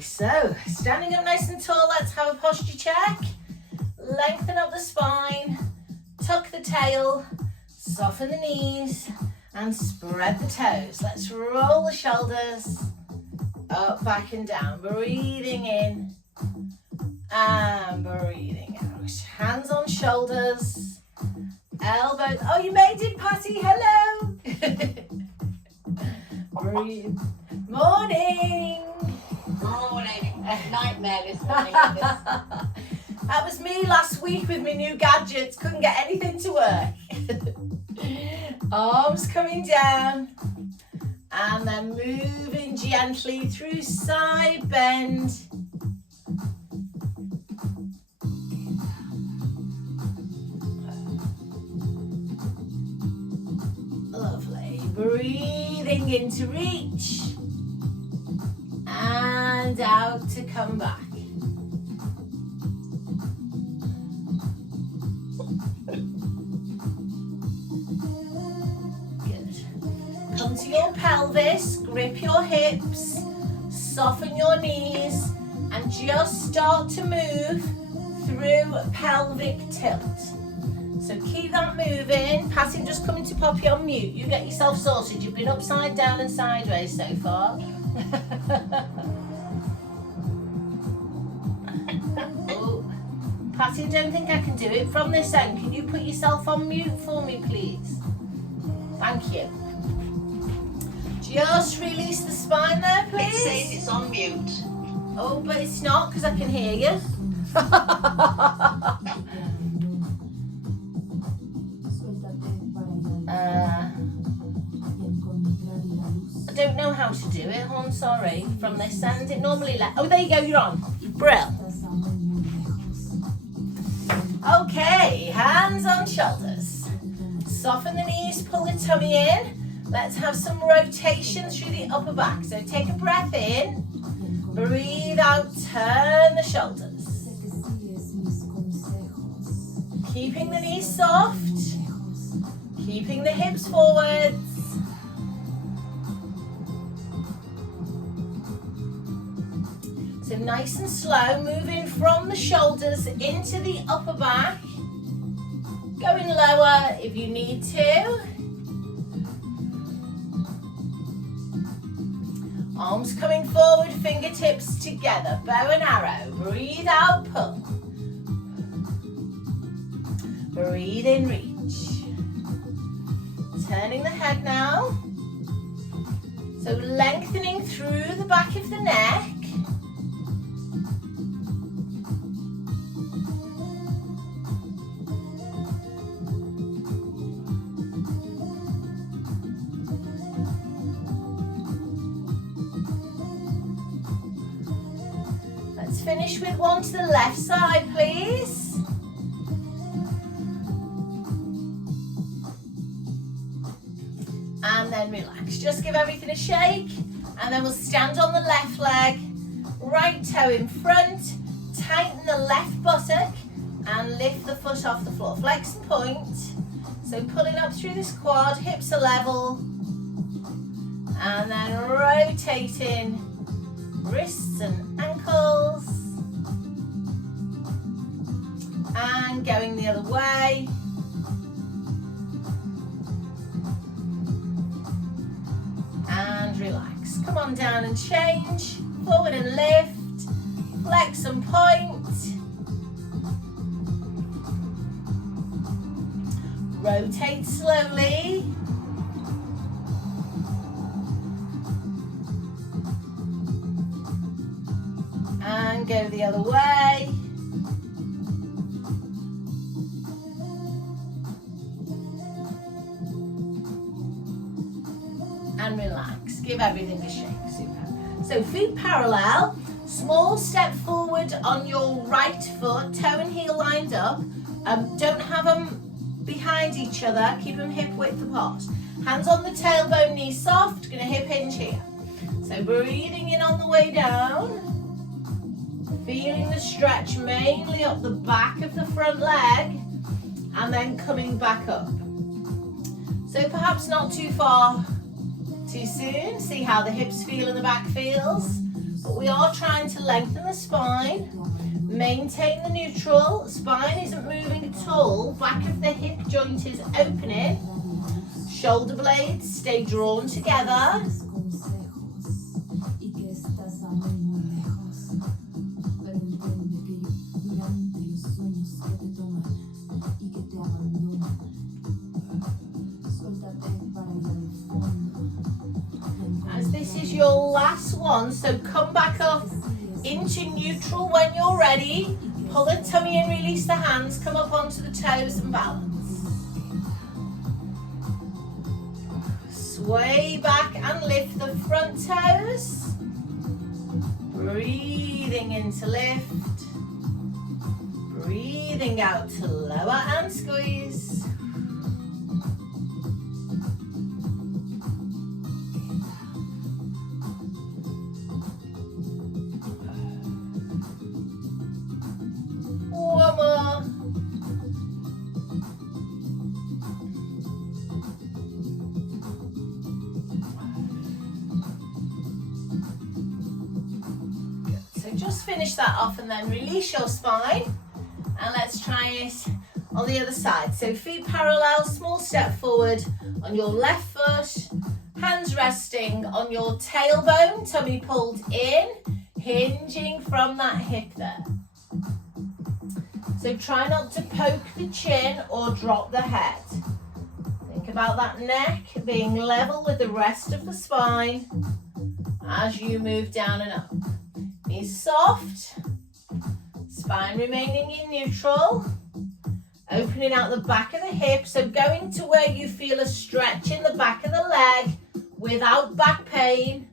Okay, so standing up nice and tall, let's have a posture check. Lengthen up the spine, tuck the tail, soften the knees, and spread the toes. Let's roll the shoulders up, back and down. Breathing in and breathing out. Hands on shoulders, elbows. Oh, you made it, Patty. Hello. Breathe. Morning. Morning. Nightmare this morning. That was me last week with my new gadgets. Couldn't get anything to work. Arms coming down. And then moving gently through side bend. Lovely. Breathing in to reach. And out to come back. Good. Come to your pelvis, grip your hips, soften your knees, and just start to move through pelvic tilt. So keep that moving. Patty, just coming to pop you on mute. You get yourself sorted. You've been upside down and sideways so far. Oh, Patty, I don't think I can do it from this end. Can you put yourself on mute for me, please? Thank you. Just release the spine there, please. It says it's on mute. Oh, but it's not because I can hear you. I don't know how to do it, I'm sorry, from this end. It normally oh, there you go, you're on. Brill. Okay, hands on shoulders. Soften the knees, pull the tummy in. Let's have some rotation through the upper back. So take a breath in, breathe out, turn the shoulders. Keeping the knees soft, keeping the hips forwards. So nice and slow, moving from the shoulders into the upper back. Going lower if you need to. Arms coming forward, fingertips together, bow and arrow. Breathe out, pull. Breathe in, reach. Turning the head now. So lengthening through the back of the neck. Let's finish with one to the left side, please. And then relax. Just give everything a shake. And then we'll stand on the left leg, right toe in front, tighten the left buttock and lift the foot off the floor. Flex and point. So pulling up through this quad, hips are level. And then rotating wrists and ankles. And going the other way. And relax. Come on down and change. Forward and lift. Flex and point. Rotate slowly. And go the other way. And relax. Give everything a shake. Super. So feet parallel. Small step forward on your right foot. Toe and heel lined up. Don't have them behind each other. Keep them hip width apart. Hands on the tailbone, knees soft. Gonna hip hinge here. So breathing in on the way down. Feeling the stretch mainly up the back of the front leg. And then coming back up. So perhaps not too far too soon. See how the hips feel and the back feels. but we are trying to lengthen the spine, maintain the neutral, spine isn't moving at all, back of the hip joint is opening, shoulder blades stay drawn together. As this is your last one, so come back up into neutral when you're ready. Pull the tummy in, release the hands, come up onto the toes and balance. Sway back and lift the front toes. Breathing in to lift. Breathing out to lower and squeeze. One more. Good. So just finish that off and then release your spine. And let's try it on the other side. So feet parallel, small step forward on your left foot, hands resting on your tailbone, tummy pulled in, hinging from that hip there. So try not to poke the chin or drop the head. Think about that neck being level with the rest of the spine as you move down and up. Knees soft, spine remaining in neutral, opening out the back of the hip, so going to where you feel a stretch in the back of the leg without back pain.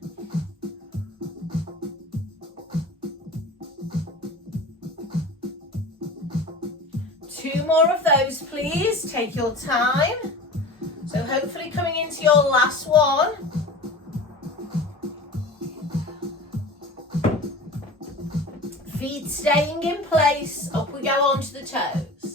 Two more of those, please. Take your time. So hopefully coming into your last one. Feet staying in place. Up we go onto the toes.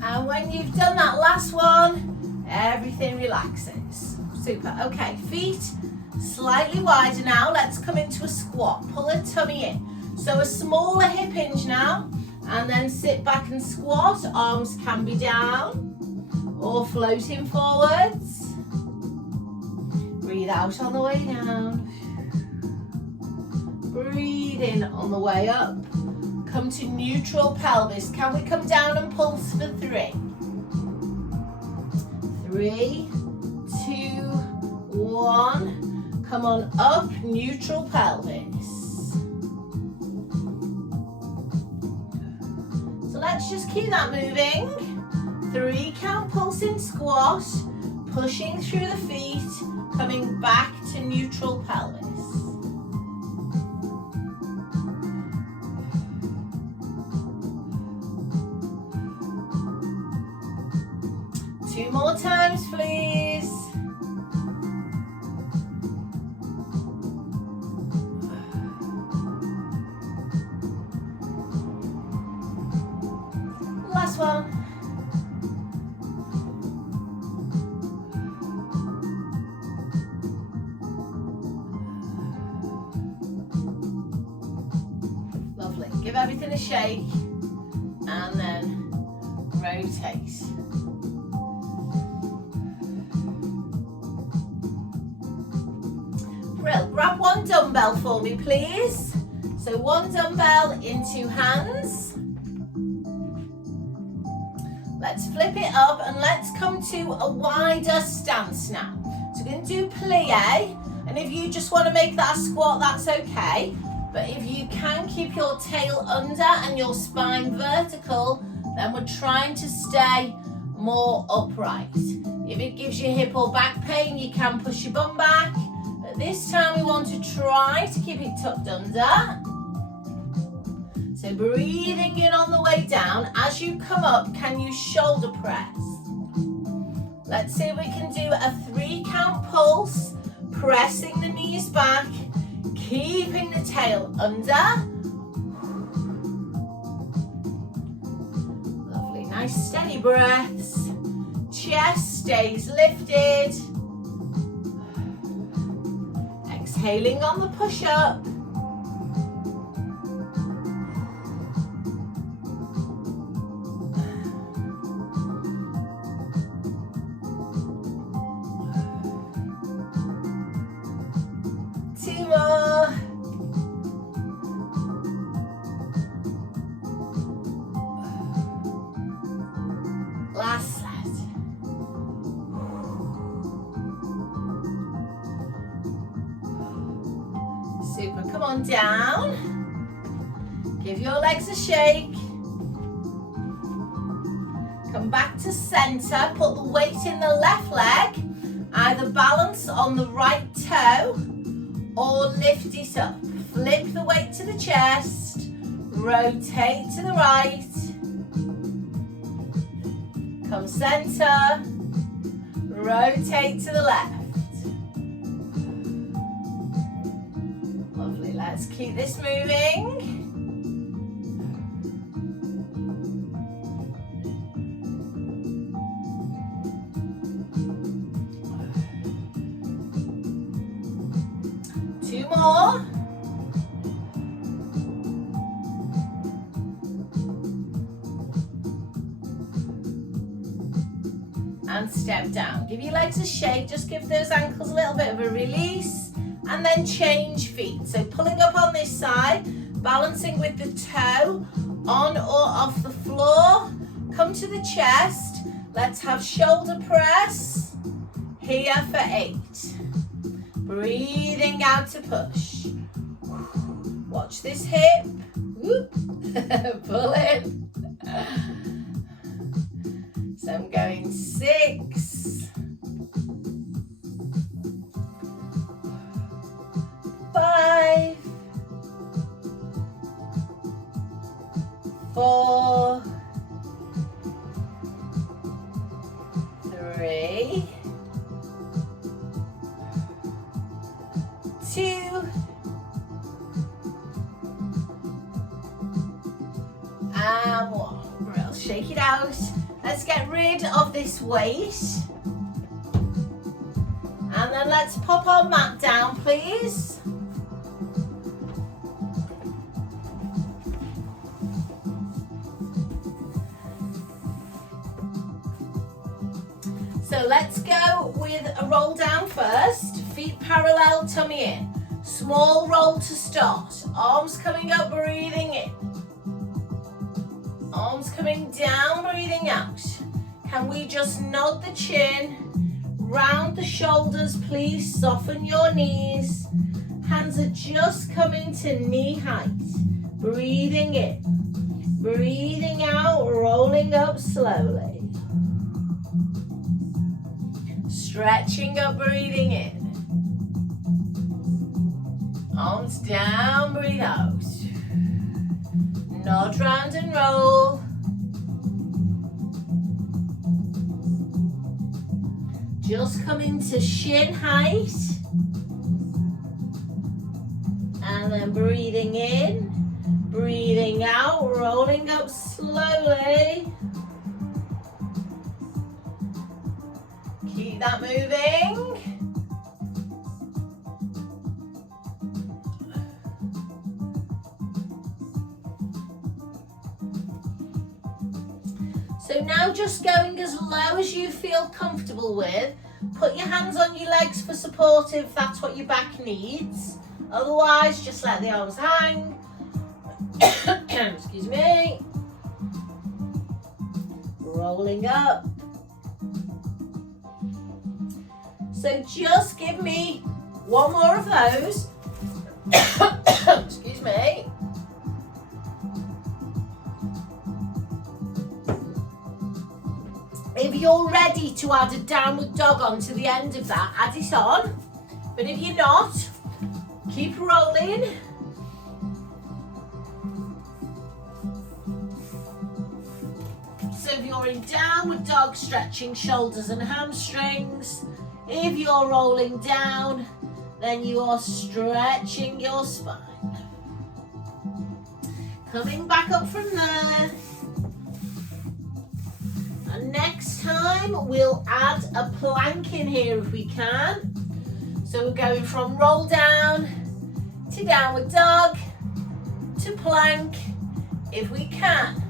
And when you've done that last one, everything relaxes. Super. Okay, feet slightly wider now. Let's come into a squat. Pull the tummy in. So a smaller hip hinge now, and then sit back and squat. Arms can be down or floating forwards. Breathe out on the way down. Breathe in on the way up. Come to neutral pelvis. Can we come down and pulse for 3? 3, 2, 1. Come on up, neutral pelvis. So let's just keep that moving. 3 count pulsing squat, pushing through the feet, coming back to neutral pelvis. Two more times, please. Last one. Lovely. Give everything a shake and then rotate. Grab one dumbbell for me, please. So one dumbbell in 2 hands. Let's flip it up and let's come to a wider stance now. So we're going to do plie, and if you just want to make that a squat, that's okay. But if you can keep your tail under and your spine vertical, then we're trying to stay more upright. If it gives you hip or back pain, you can push your bum back. But this time we want to try to keep it tucked under. So breathing in on the way down. As you come up, can you shoulder press? Let's see if we can do a 3-count pulse, pressing the knees back, keeping the tail under. Lovely, nice steady breaths. Chest stays lifted. Exhaling on the push-up. Last set. Super, come on down. Give your legs a shake. Come back to center, put the weight in the left leg. Either balance on the right toe or lift it up. Flip the weight to the chest, rotate to the right. Come center, rotate to the left. Lovely, let's keep this moving. Two more. And step down. Give your legs a shake, just give those ankles a little bit of a release, and then change feet. So pulling up on this side, balancing with the toe on or off the floor. Come to the chest. Let's have shoulder press here for 8. Breathing out to push. Watch this hip. Pull in. So I'm going 6, 5, 4, 3, 2, and 1. Real shake it out. Let's get rid of this weight. And then let's pop our mat down, please. So let's go with a roll down first. Feet parallel, tummy in. Small roll to start. Arms coming up, breathing in. Arms coming down, breathing out. Can we just nod the chin, round the shoulders, please, soften your knees. Hands are just coming to knee height. Breathing in, breathing out, rolling up slowly. Stretching up, breathing in. Arms down, breathe out. Nod round and roll. Just come into shin height. And then breathing in, breathing out, rolling up slowly. Keep that moving. So now just going as low as you feel comfortable with. Put your hands on your legs for support if that's what your back needs. Otherwise, just let the arms hang. Excuse me. Rolling up. So just give me one more of those. Excuse me. you're ready to add a downward dog onto the end of that, add it on. But if you're not, keep rolling. So if you're in downward dog, stretching shoulders and hamstrings. If you're rolling down, then you are stretching your spine. Coming back up from there. And next time we'll add a plank in here if we can. So we're going from roll down to downward dog to plank if we can.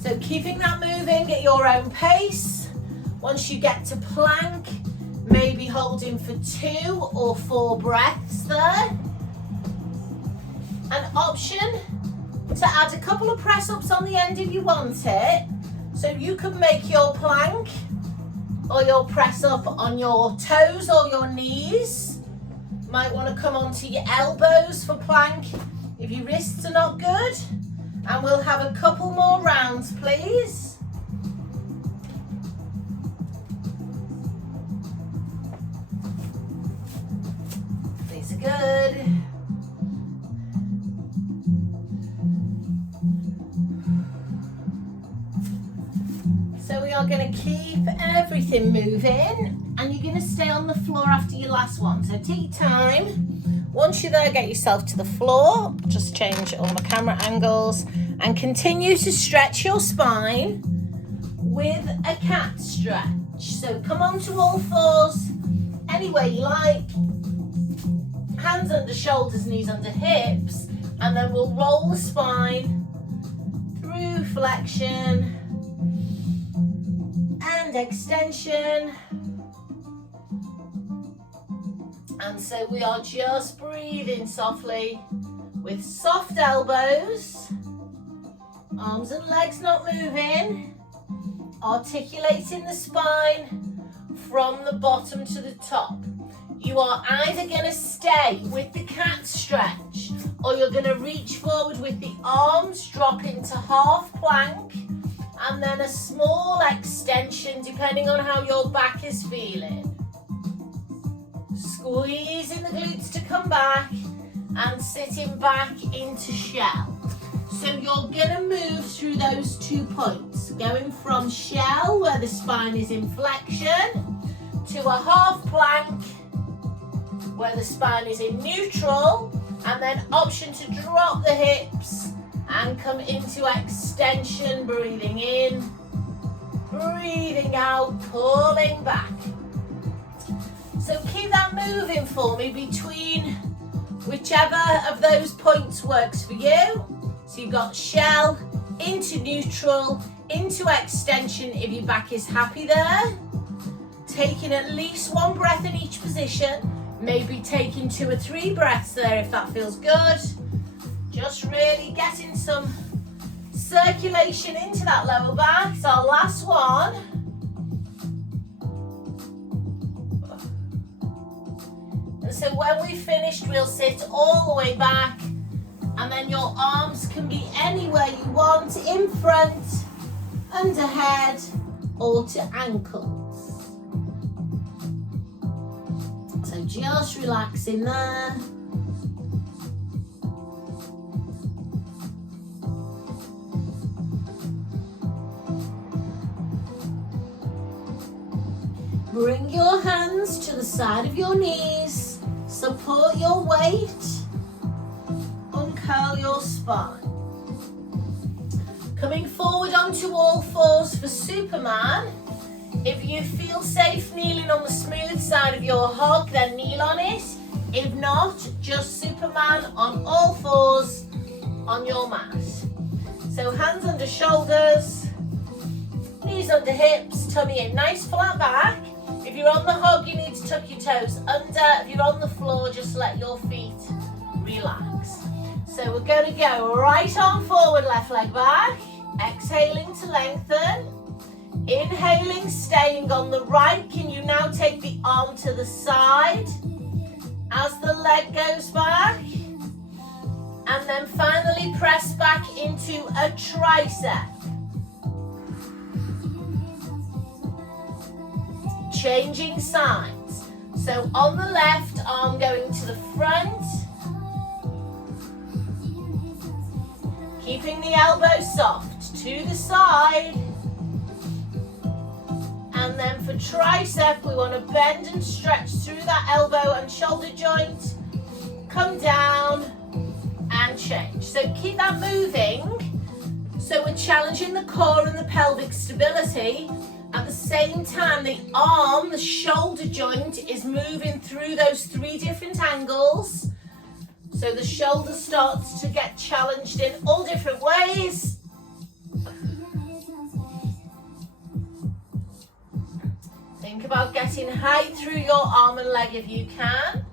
So keeping that moving at your own pace. Once you get to plank, maybe holding for 2 or 4 breaths there. An option to add a couple of press ups on the end if you want it. So you could make your plank or your press up on your toes or your knees. Might want to come onto your elbows for plank if your wrists are not good. And we'll have a couple more rounds, please. These are good. So we are going to keep everything moving, and you're going to stay on the floor after your last one. So take time. Once you're there, get yourself to the floor. Just change all my camera angles and continue to stretch your spine with a cat stretch. So come onto all fours any way you like. Hands under shoulders, knees under hips, and then we'll roll the spine through flexion and extension. And so we are just breathing softly with soft elbows, arms and legs not moving, articulating the spine from the bottom to the top. You are either going to stay with the cat stretch, or you're going to reach forward with the arms, drop into half plank, and then a small extension depending on how your back is feeling. Squeezing the glutes to come back and sitting back into shell. So you're going to move through those 2 points, going from shell where the spine is in flexion to a half plank where the spine is in neutral, and then option to drop the hips and come into extension, breathing in, breathing out, pulling back. So keep that moving for me between whichever of those points works for you. So you've got shell, into neutral, into extension if your back is happy there. Taking at least 1 breath in each position. Maybe taking 2 or 3 breaths there if that feels good. Just really getting some circulation into that lower back. It's our last one. And so when we've finished, we'll sit all the way back, and then your arms can be anywhere you want, in front, under head, or to ankles. So just relaxing there. Bring your hands to the side of your knees, support your weight, uncurl your spine. Coming forward onto all fours for Superman. If you feel safe kneeling on the smooth side of your hog, then kneel on it. If not, just Superman on all fours on your mat. So hands under shoulders, knees under hips, tummy in, nice flat back. If you're on the hog, you need to tuck your toes under. If you're on the floor, just let your feet relax. So we're going to go right arm forward, left leg back. Exhaling to lengthen. Inhaling, staying on the right. Can you now take the arm to the side as the leg goes back? And then finally press back into a tricep. changing sides. So on the left, arm going to the front. Keeping the elbow soft to the side. And then for tricep, we want to bend and stretch through that elbow and shoulder joint. Come down and change. So keep that moving. So we're challenging the core and the pelvic stability. At the same time, the arm, the shoulder joint is moving through those 3 different angles. So the shoulder starts to get challenged in all different ways. Think about getting height through your arm and leg if you can.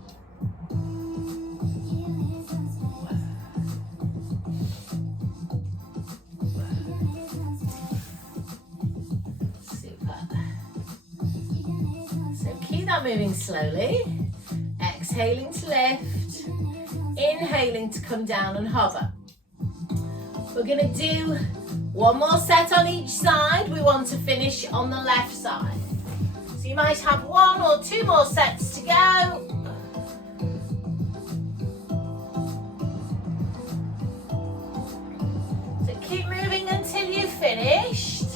Moving slowly, exhaling to lift, inhaling to come down and hover. We're going to do 1 more set on each side. We want to finish on the left side. So you might have 1 or 2 more sets to go. So keep moving until you've finished.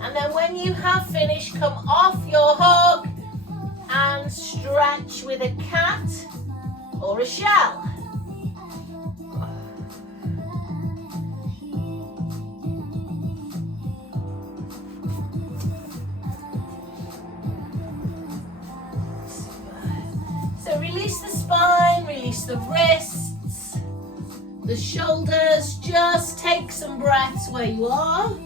And then when you have finished, come off your hug and stretch with a cat or a shell. So release the spine, release the wrists, the shoulders. Just take some breaths where you are.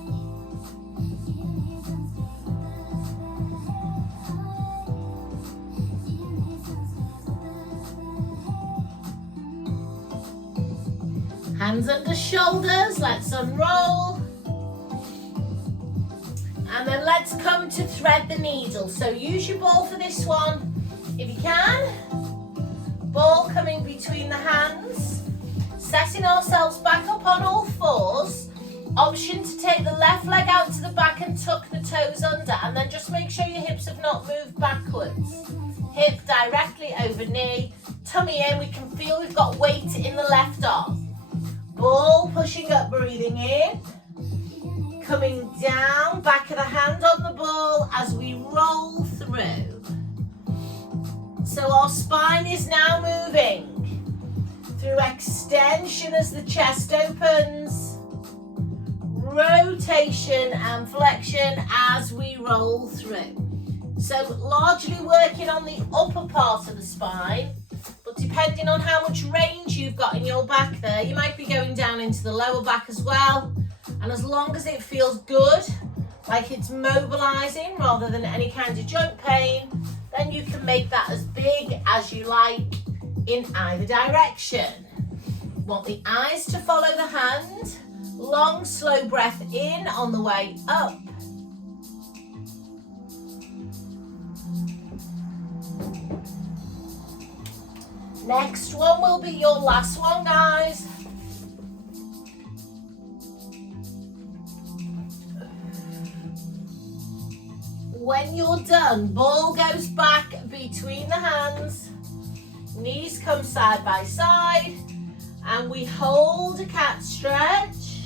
Hands under shoulders, let's unroll. And then let's come to thread the needle. So use your ball for this one, if you can. Ball coming between the hands. Setting ourselves back up on all fours. Option to take the left leg out to the back and tuck the toes under. And then just make sure your hips have not moved backwards. Hip directly over knee. Tummy in, we can feel we've got weight in the left arm. Ball pushing up, breathing in, coming down, back of the hand on the ball as we roll through. So our spine is now moving through extension as the chest opens, rotation and flexion as we roll through. So largely working on the upper part of the spine. But depending on how much range you've got in your back there, you might be going down into the lower back as well. And as long as it feels good, like it's mobilizing rather than any kind of joint pain, then you can make that as big as you like in either direction. You want the eyes to follow the hand. Long, slow breath in on the way up. Next one will be your last one, guys. When you're done, ball goes back between the hands, knees come side by side, and we hold a cat stretch.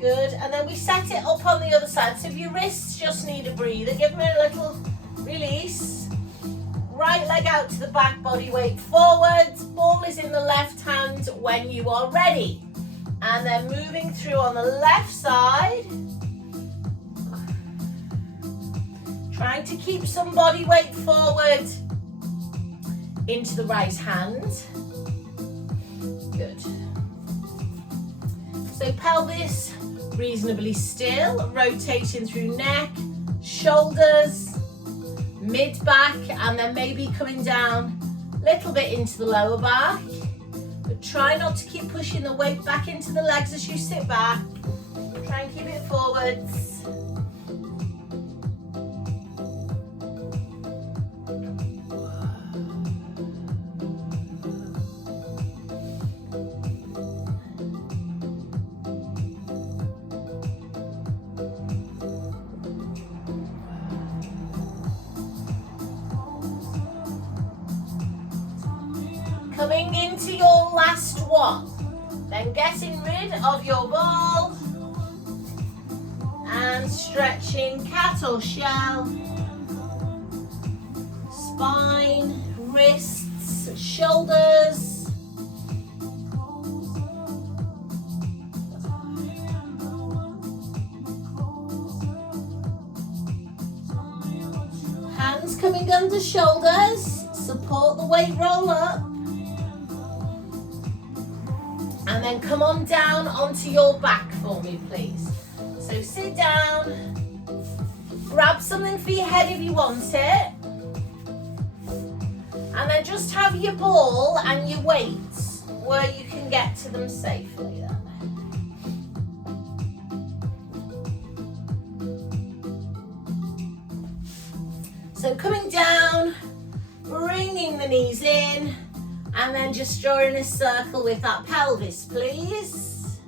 Good, and then we set it up on the other side. So if your wrists just need a breather, give them a little release. Right leg out to the back, body weight forwards. Ball is in the left hand when you are ready. And then moving through on the left side. Trying to keep some body weight forward into the right hand. Good. So pelvis reasonably still, rotating through neck, shoulders, mid-back, and then maybe coming down a little bit into the lower back. But try not to keep pushing the weight back into the legs as you sit back. Try and keep it forwards. Coming into your last one. Then getting rid of your ball. And stretching cat or shell. Spine, wrists, shoulders. Hands coming under shoulders, support the weight roll up. And then come on down onto your back for me, please. So sit down, grab something for your head if you want it. And then just have your ball and your weights where you can get to them safely. So coming down, bringing the knees in, and then just drawing a circle with that pelvis, please.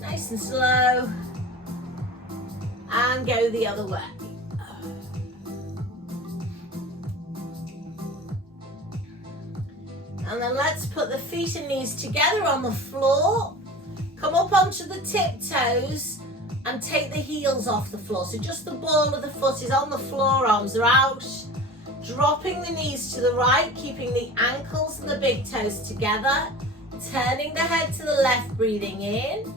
Nice and slow. And go the other way. And then let's put the feet and knees together on the floor. Come up onto the tiptoes and take the heels off the floor. So just the ball of the foot is on the floor, arms are out. Dropping the knees to the right, keeping the ankles and the big toes together. Turning the head to the left, breathing in.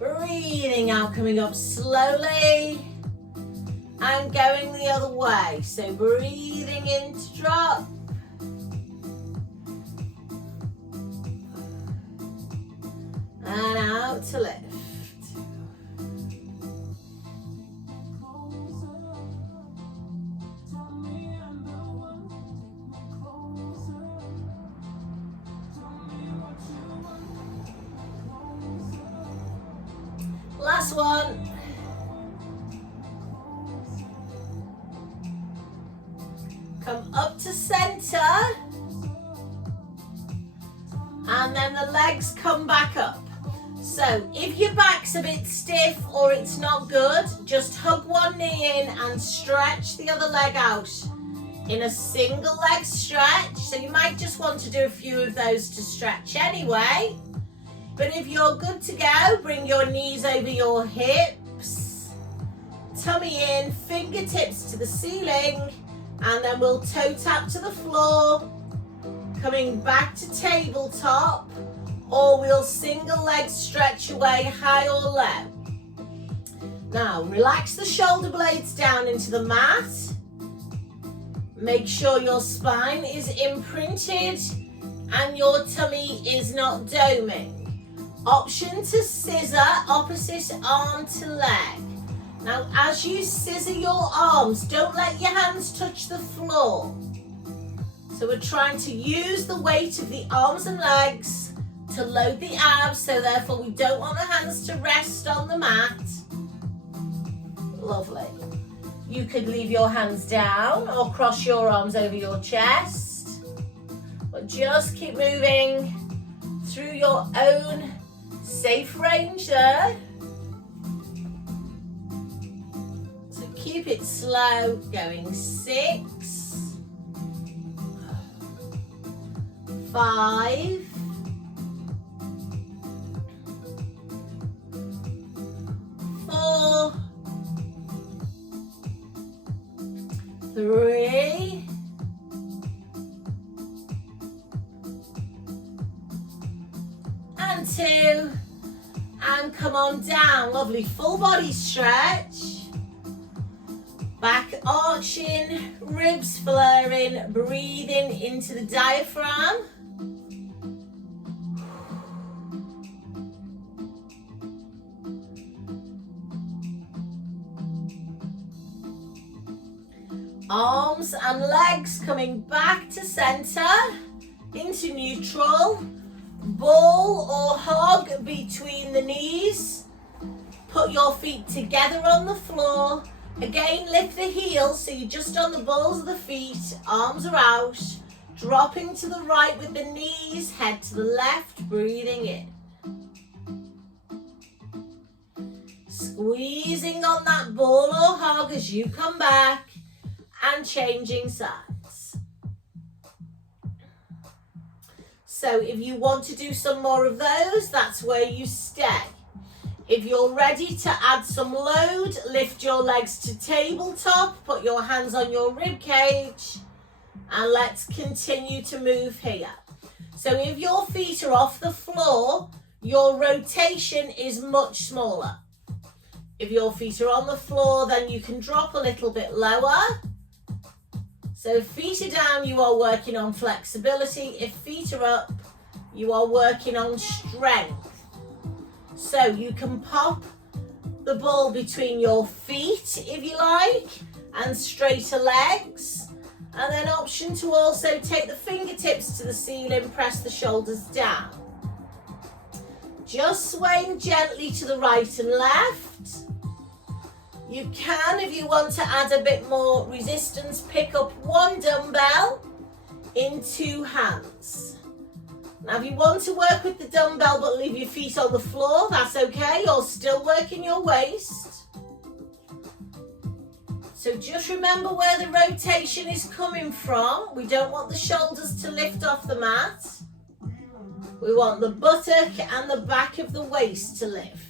Breathing out, coming up slowly. And going the other way. So breathing in to drop. And out to lift. Last one. Come up to center. And then the legs come back up. So if your back's a bit stiff or it's not good, just hug one knee in and stretch the other leg out in a single leg stretch. So you might just want to do a few of those to stretch anyway. But if you're good to go, bring your knees over your hips, tummy in, fingertips to the ceiling, and then we'll toe tap to the floor, coming back to tabletop. Or we'll single leg stretch away high or low. Now relax the shoulder blades down into the mat. Make sure your spine is imprinted and your tummy is not doming. Option to scissor opposite arm to leg. Now as you scissor your arms, don't let your hands touch the floor. So we're trying to use the weight of the arms and legs to load the abs, so therefore we don't want the hands to rest on the mat. Lovely. You could leave your hands down or cross your arms over your chest, but just keep moving through your own safe range there. So keep it slow, going 6, 5, 4, 3, 2, and come on down. Lovely full body stretch. Back arching, ribs flaring, breathing into the diaphragm. Arms and legs coming back to center, into neutral. Ball or hug between the knees. Put your feet together on the floor. Again, lift the heels so you're just on the balls of the feet, arms are out. Dropping to the right with the knees, head to the left, breathing in. Squeezing on that ball or hug as you come back. and changing sides. So if you want to do some more of those, that's where you stay. If you're ready to add some load, lift your legs to tabletop, put your hands on your rib cage, and let's continue to move here. So if your feet are off the floor, your rotation is much smaller. If your feet are on the floor, then you can drop a little bit lower. So if feet are down, you are working on flexibility. If feet are up, you are working on strength. So you can pop the ball between your feet, if you like, and straighter legs. And then option to also take the fingertips to the ceiling, press the shoulders down. Just swaying gently to the right and left. You can, if you want to add a bit more resistance, pick up one dumbbell in two hands. Now, if you want to work with the dumbbell but leave your feet on the floor, that's okay. You're still working your waist. So just remember where the rotation is coming from. We don't want the shoulders to lift off the mat. We want the buttock and the back of the waist to lift.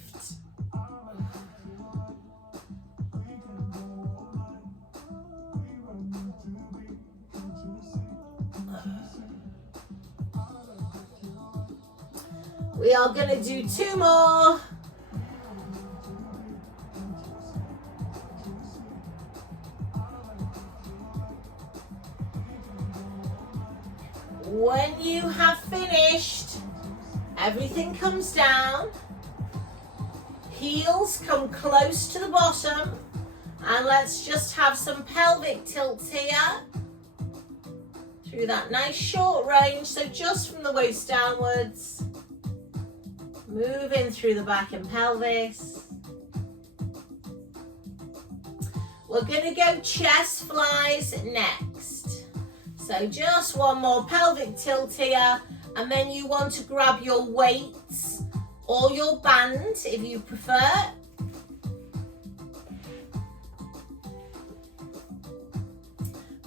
We are going to do two more. When you have finished, everything comes down. Heels come close to the bottom. And let's just have some pelvic tilts here. Through that nice short range. So just from the waist downwards. Moving through the back and pelvis. We're going to go chest flies next. So just one more pelvic tilt here, and then you want to grab your weights or your band if you prefer.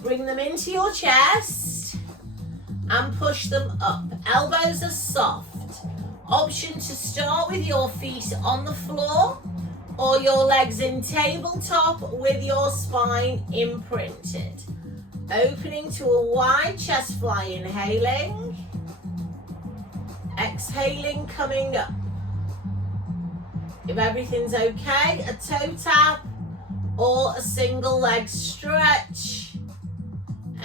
Bring them into your chest and push them up. Elbows are soft. Option to start with your feet on the floor or your legs in tabletop with your spine imprinted. Opening to a wide chest fly, inhaling. Exhaling, coming up. If everything's okay, a toe tap or a single leg stretch.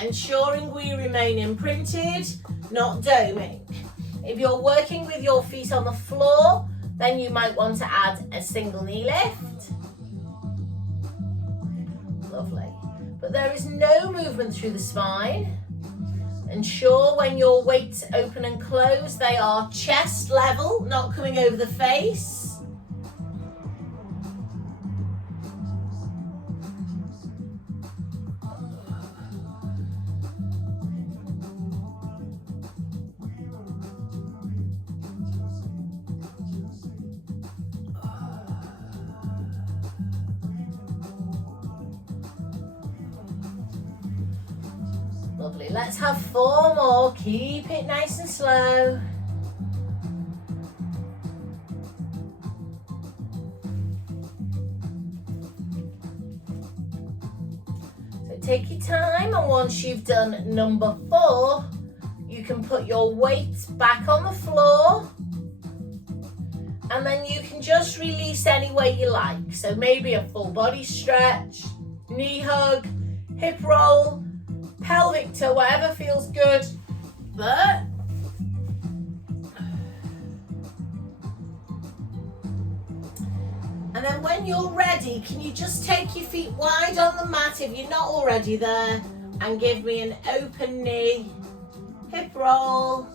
Ensuring we remain imprinted, not doming. If you're working with your feet on the floor, then you might want to add a single knee lift. Lovely. But there is no movement through the spine. Ensure when your weights open and close, they are chest level, not coming over the face. Lovely. Let's have four more. Keep it nice and slow. So take your time, and once you've done number 4, you can put your weight back on the floor, and then you can just release any way you like. So maybe a full body stretch, knee hug, hip roll, pelvic toe, whatever feels good. But and then when you're ready, can you just take your feet wide on the mat if you're not already there, and give me an open knee, hip roll.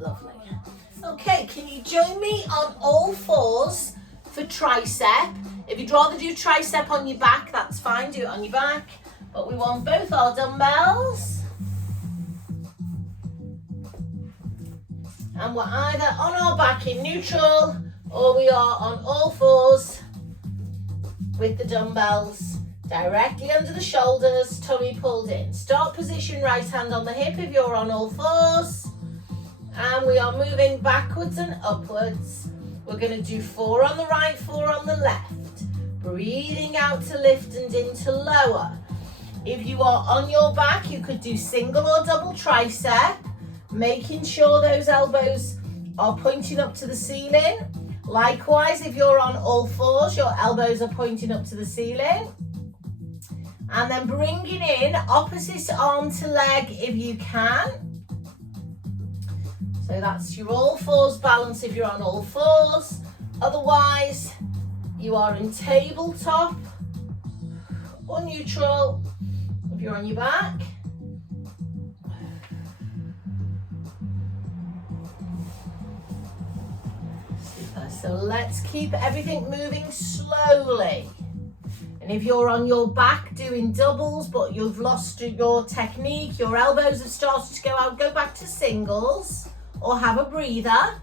Lovely. Okay, can you join me on all fours for tricep. If you'd rather do tricep on your back, that's fine, do it on your back. But we want both our dumbbells. And we're either on our back in neutral or we are on all fours with the dumbbells directly under the shoulders, tummy pulled in. Start position, right hand on the hip if you're on all fours. And we are moving backwards and upwards. We're going to do 4 on the right, 4 on the left. Breathing out to lift and in to lower. If you are on your back, you could do single or double tricep, making sure those elbows are pointing up to the ceiling. Likewise, if you're on all fours, your elbows are pointing up to the ceiling. And then bringing in opposite arm to leg if you can. So that's your all fours balance if you're on all fours. Otherwise, you are in tabletop or neutral if you're on your back. Super. So let's keep everything moving slowly. And if you're on your back doing doubles, but you've lost your technique, your elbows have started to go out, go back to singles or have a breather.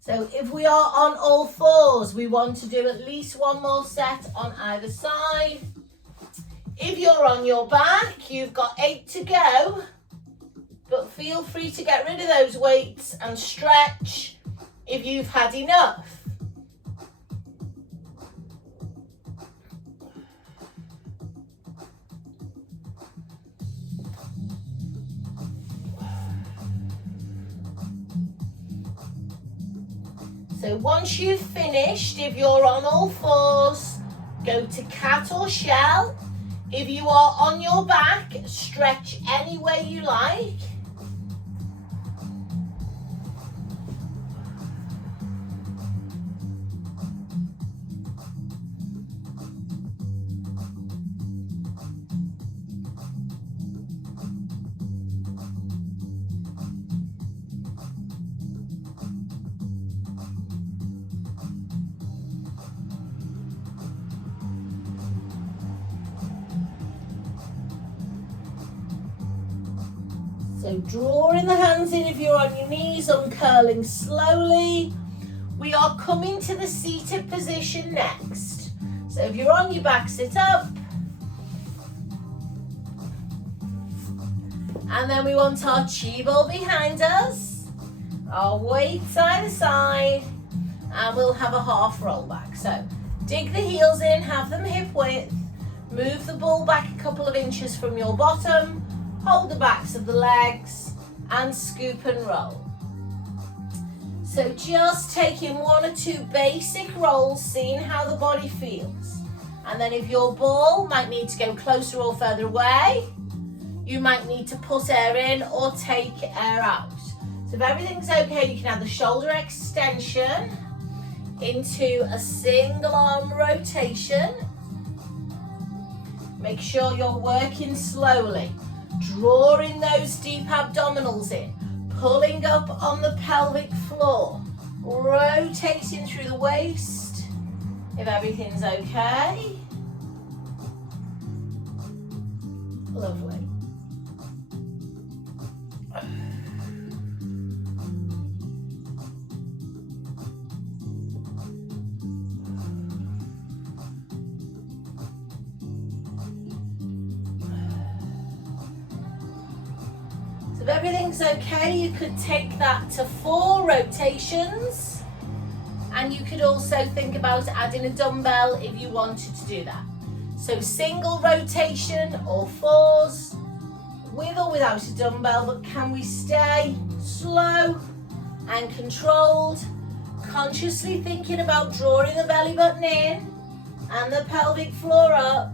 So if we are on all fours, we want to do at least 1 more set on either side. If you're on your back, you've got 8 to go, but feel free to get rid of those weights and stretch if you've had enough. So once you've finished, if you're on all fours, go to cat or shell. If you are on your back, stretch any way you like. So drawing the hands in if you're on your knees, uncurling slowly. We are coming to the seated position next. So if you're on your back, sit up. And then we want our chi ball behind us, our weights either side, and we'll have a half roll back. So dig the heels in, have them hip width, move the ball back a couple of inches from your bottom, hold the backs of the legs and scoop and roll. So just taking 1 or 2 basic rolls, seeing how the body feels. And then if your ball might need to go closer or further away, you might need to put air in or take air out. So if everything's okay, you can have the shoulder extension into a single arm rotation. Make sure you're working slowly. Drawing those deep abdominals in, pulling up on the pelvic floor, rotating through the waist, if everything's okay. Lovely. If everything's okay, you could take that to 4 rotations, and you could also think about adding a dumbbell if you wanted to do that. So single rotation or 4s, with or without a dumbbell, but can we stay slow and controlled, consciously thinking about drawing the belly button in and the pelvic floor up.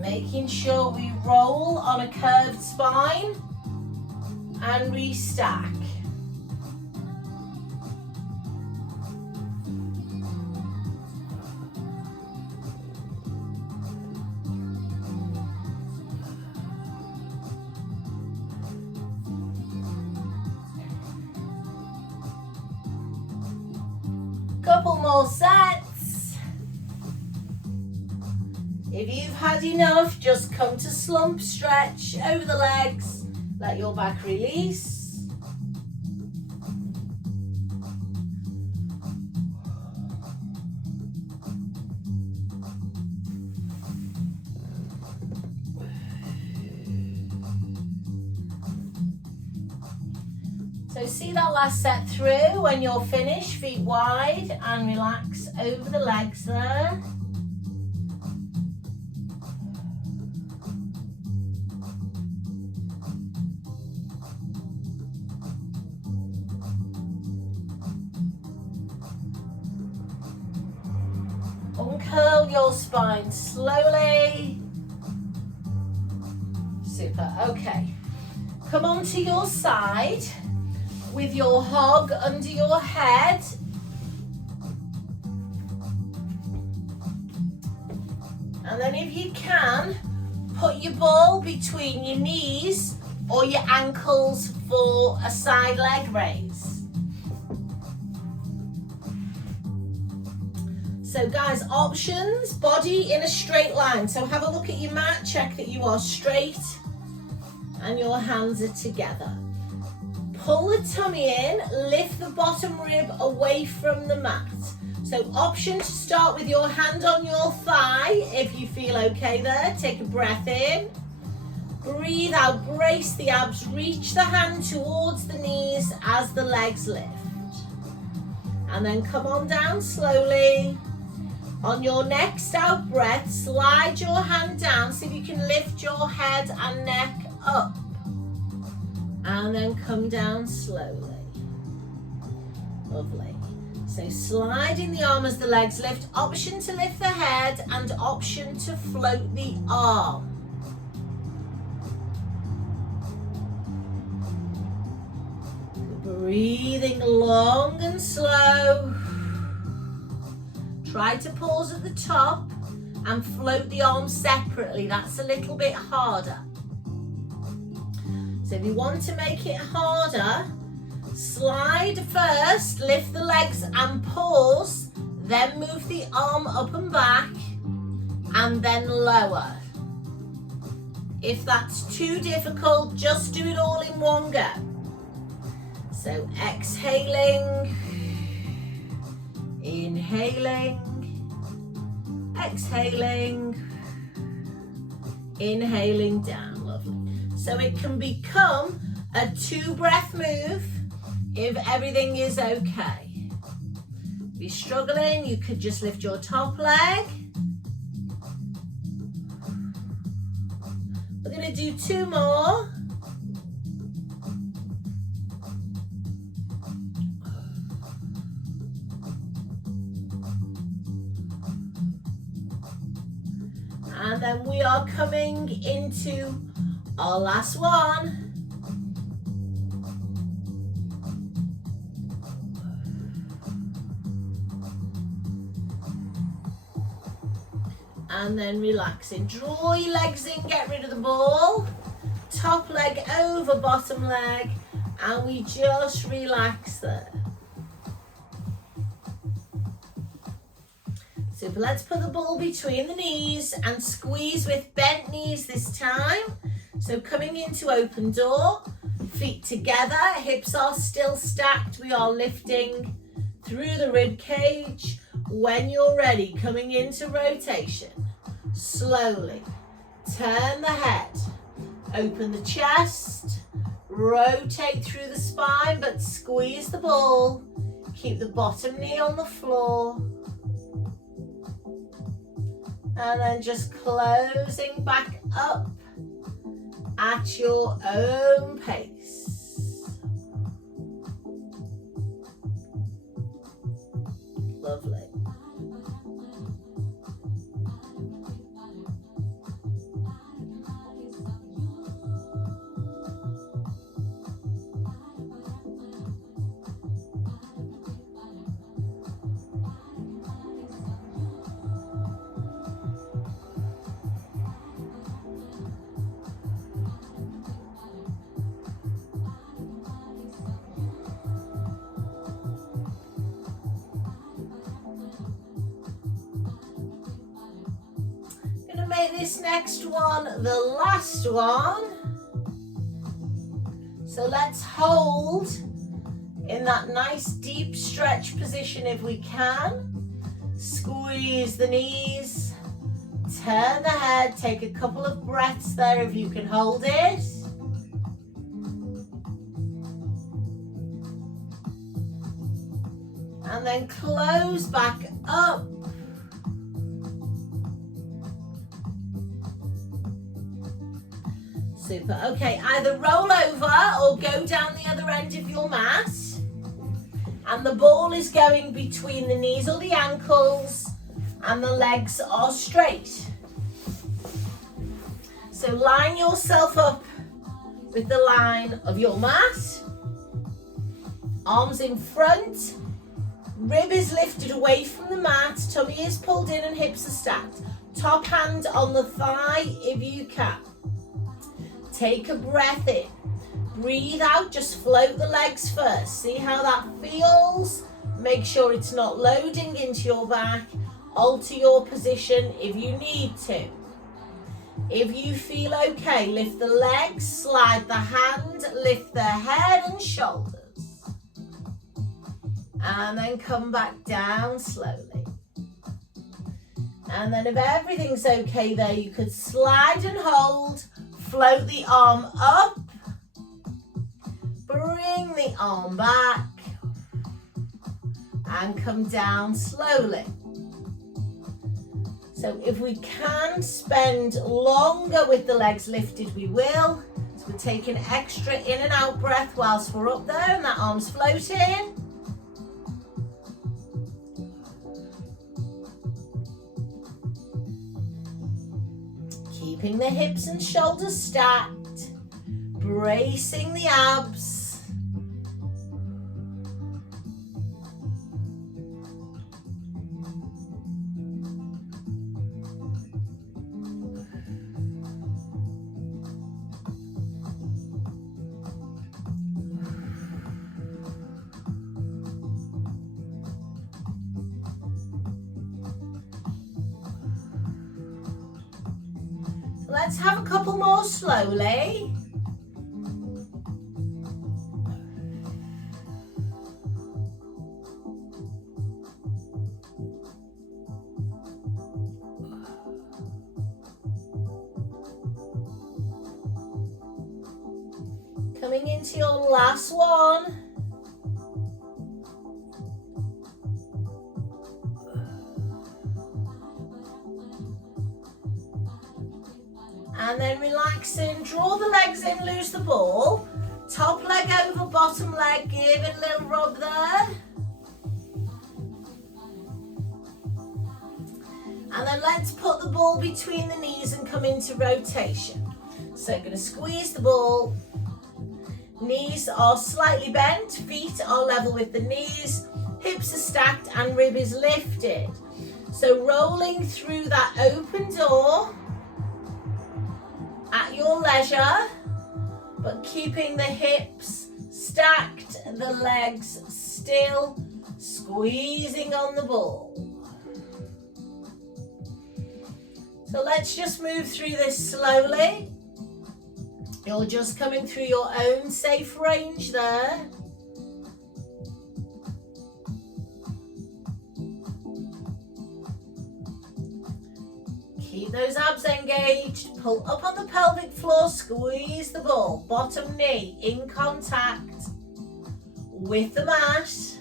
Making sure we roll on a curved spine and restack. Couple more sets. If you've had enough, just come to slump stretch over the legs. Let your back release. So see that last set through. When you're finished, feet wide and relax over the legs there. Uncurl your spine slowly. Super, okay. Come onto your side with your hog under your head. And then if you can, put your ball between your knees or your ankles for a side leg raise. So guys, options, body in a straight line. So have a look at your mat, check that you are straight and your hands are together. Pull the tummy in, lift the bottom rib away from the mat. So option to start with your hand on your thigh if you feel okay there. Take a breath in. Breathe out, brace the abs, reach the hand towards the knees as the legs lift. And then come on down slowly. On your next out breath, slide your hand down so you can lift your head and neck up. And then come down slowly. Lovely. So sliding the arm as the legs lift, option to lift the head and option to float the arm. Breathing long and slow. Try to pause at the top and float the arms separately. That's a little bit harder. So if you want to make it harder, slide first, lift the legs and pause, then move the arm up and back, and then lower. If that's too difficult, just do it all in one go. So exhaling, inhaling, exhaling, inhaling down. Lovely. So it can become a 2-breath move if everything is okay. If you're struggling, you could just lift your top leg. We're going to do 2 more. And then we are coming into our last one. And then relaxing. Draw your legs in, get rid of the ball. Top leg over bottom leg. And we just relax there. Super, let's put the ball between the knees and squeeze with bent knees this time. So coming into open door, feet together, hips are still stacked. We are lifting through the rib cage. When you're ready, coming into rotation, slowly turn the head, open the chest, rotate through the spine, but squeeze the ball. Keep the bottom knee on the floor. And then just closing back up at your own pace. Lovely. make this next one the last one. So let's hold in that nice deep stretch position if we can. Squeeze the knees, turn the head, take a couple of breaths there if you can hold it. And then close back up. Super. Okay, either roll over or go down the other end of your mat. And the ball is going between the knees or the ankles, and the legs are straight. So line yourself up with the line of your mat. Arms in front. Rib is lifted away from the mat. Tummy is pulled in and hips are stacked. Top hand on the thigh if you can. Take a breath in. Breathe out, just float the legs first. See how that feels. Make sure it's not loading into your back. Alter your position if you need to. If you feel okay, lift the legs, slide the hand, lift the head and shoulders. And then come back down slowly. And then if everything's okay there, you could slide and hold. Float the arm up. Bring the arm back. And come down slowly. So if we can spend longer with the legs lifted, we will. So we're taking extra in and out breath whilst we're up there and that arm's floating. Keeping the hips and shoulders stacked, bracing the abs. Let's have a couple more slowly. Coming into your last one. And then relaxing, draw the legs in, lose the ball. Top leg over bottom leg, give it a little rub there. And then let's put the ball between the knees and come into rotation. So I'm going to squeeze the ball. Knees are slightly bent, feet are level with the knees, hips are stacked and rib is lifted. So rolling through that open door at your leisure, but keeping the hips stacked, the legs still, squeezing on the ball. So let's just move through this slowly. You're just coming through your own safe range there. Keep those abs engaged, pull up on the pelvic floor, squeeze the ball, bottom knee in contact with the mat.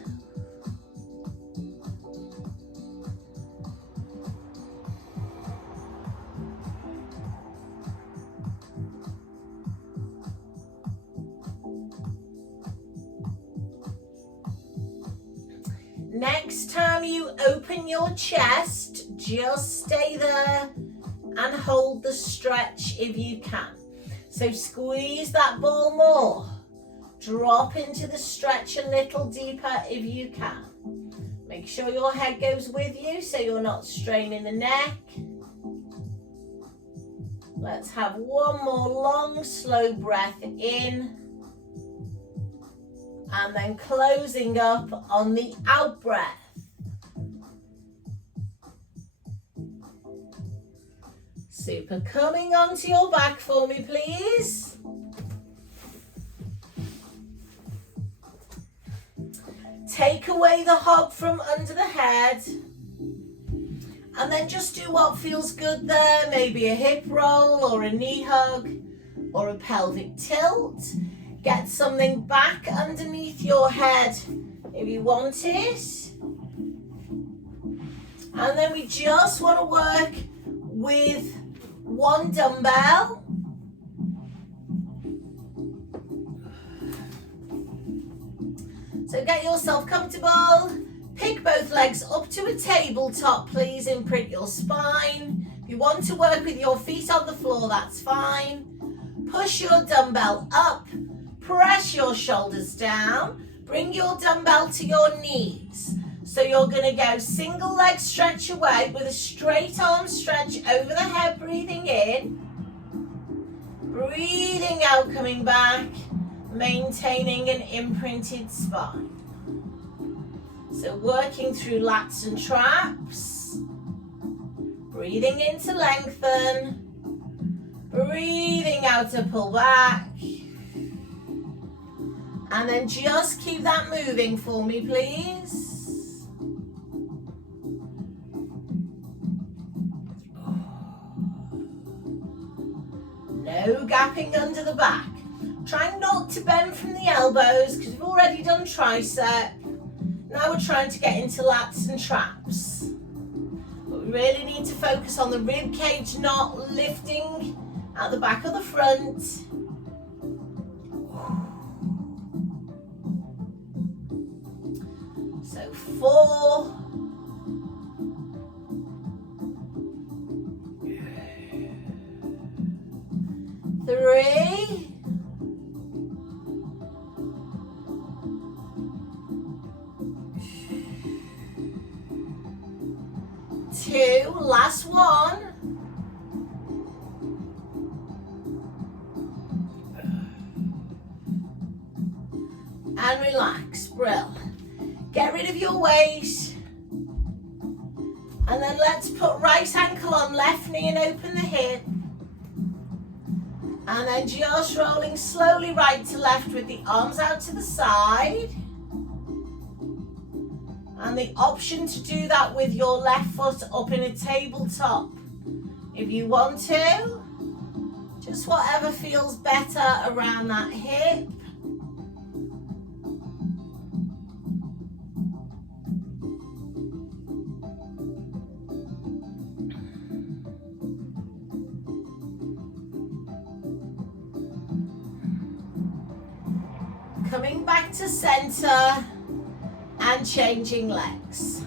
Next time you open your chest, just stay there and hold the stretch if you can. So squeeze that ball more. Drop into the stretch a little deeper if you can. Make sure your head goes with you so you're not straining the neck. Let's have one more long, slow breath in. And then closing up on the out breath. Super. Coming onto your back for me, please. Take away the hog from under the head. And then just do what feels good there. Maybe a hip roll or a knee hug or a pelvic tilt. Get something back underneath your head if you want it. And then we just want to work with one dumbbell. So get yourself comfortable. Pick both legs up to a tabletop, please. Imprint your spine. If you want to work with your feet on the floor, that's fine. Push your dumbbell up. Press your shoulders down. Bring your dumbbell to your knees. So you're going to go single leg stretch away with a straight arm stretch over the head, breathing in. Breathing out, coming back. Maintaining an imprinted spine. So working through lats and traps. Breathing in to lengthen. Breathing out to pull back. And then just keep that moving for me, please. No gapping under the back. Try not to bend from the elbows because we've already done tricep. Now we're trying to get into lats and traps. But we really need to focus on the rib cage not lifting at the back of the front. So 4, 3, 2, last one. And relax, Brill. Get rid of your weight. And then let's put right ankle on left knee and open the hip. And then just rolling slowly right to left with the arms out to the side. And the option to do that with your left foot up in a tabletop if you want to. Just whatever feels better around that hip. Coming back to center and changing legs.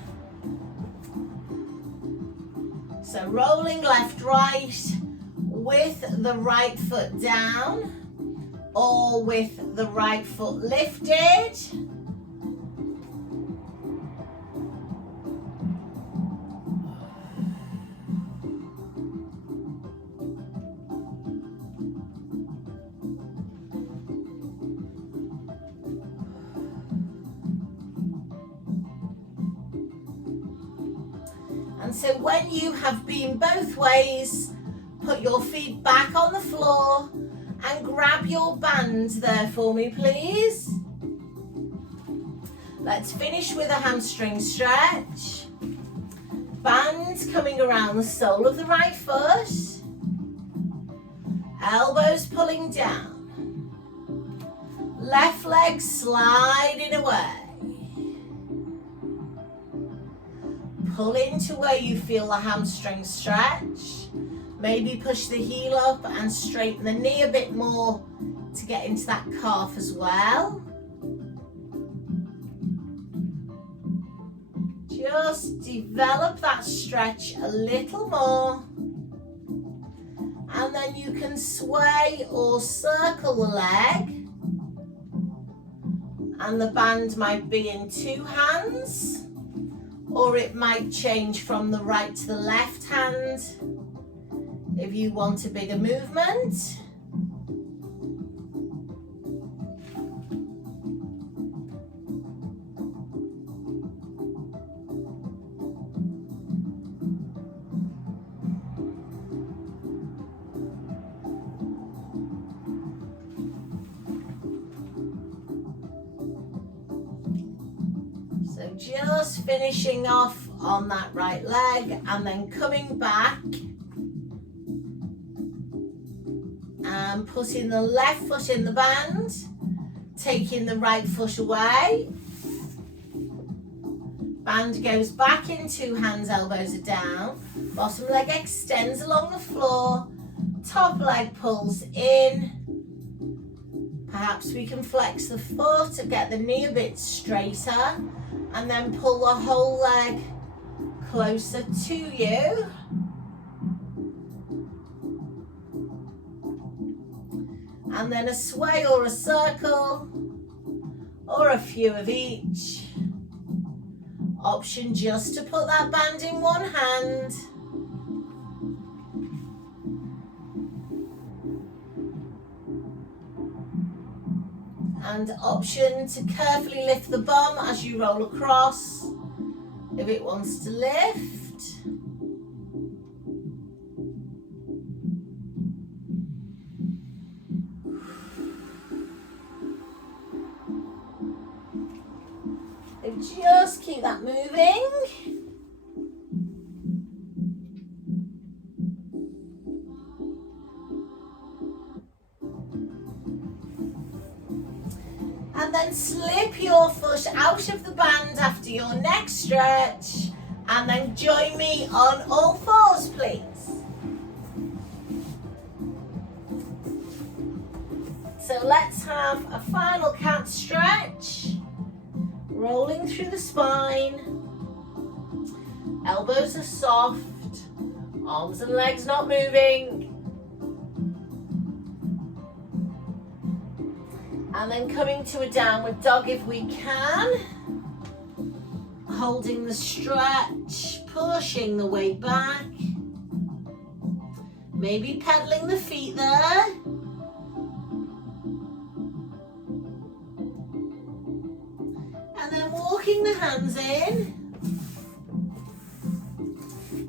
So rolling left, right with the right foot down or with the right foot lifted. And so when you have been both ways, put your feet back on the floor and grab your band there for me, please. Let's finish with a hamstring stretch. Band coming around the sole of the right foot. Elbows pulling down. Left leg sliding away. Pull into where you feel the hamstring stretch. Maybe push the heel up and straighten the knee a bit more to get into that calf as well. Just develop that stretch a little more. And then you can sway or circle the leg. And the band might be in 2 hands. Or it might change from the right to the left hand if you want a bigger movement. So just finishing off on that right leg and then coming back and putting the left foot in the band, taking the right foot away. Band goes back in, 2 hands, elbows are down. Bottom leg extends along the floor. Top leg pulls in. Perhaps we can flex the foot to get the knee a bit straighter and then pull the whole leg closer to you. And then a sway or a circle or a few of each. Option just to put that band in one hand. And option to carefully lift the bum as you roll across if it wants to lift. And just keep that moving. And then slip your foot out of the band after your next stretch and then join me on all fours, please. So let's have a final cat stretch, rolling through the spine, elbows are soft, arms and legs not moving. And then coming to a downward dog if we can. Holding the stretch, pushing the weight back. Maybe pedaling the feet there. And then walking the hands in.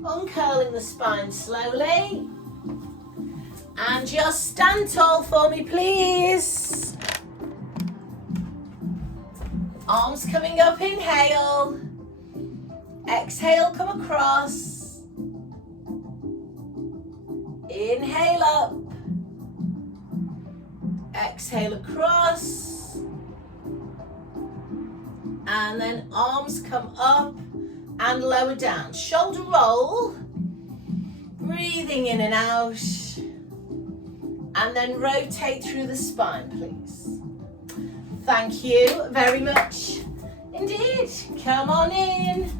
Uncurling the spine slowly. And just stand tall for me, please. Arms coming up, inhale. Exhale, come across. Inhale up. Exhale across. And then arms come up and lower down. Shoulder roll. Breathing in and out. And then rotate through the spine, please. Thank you very much indeed. Come on in.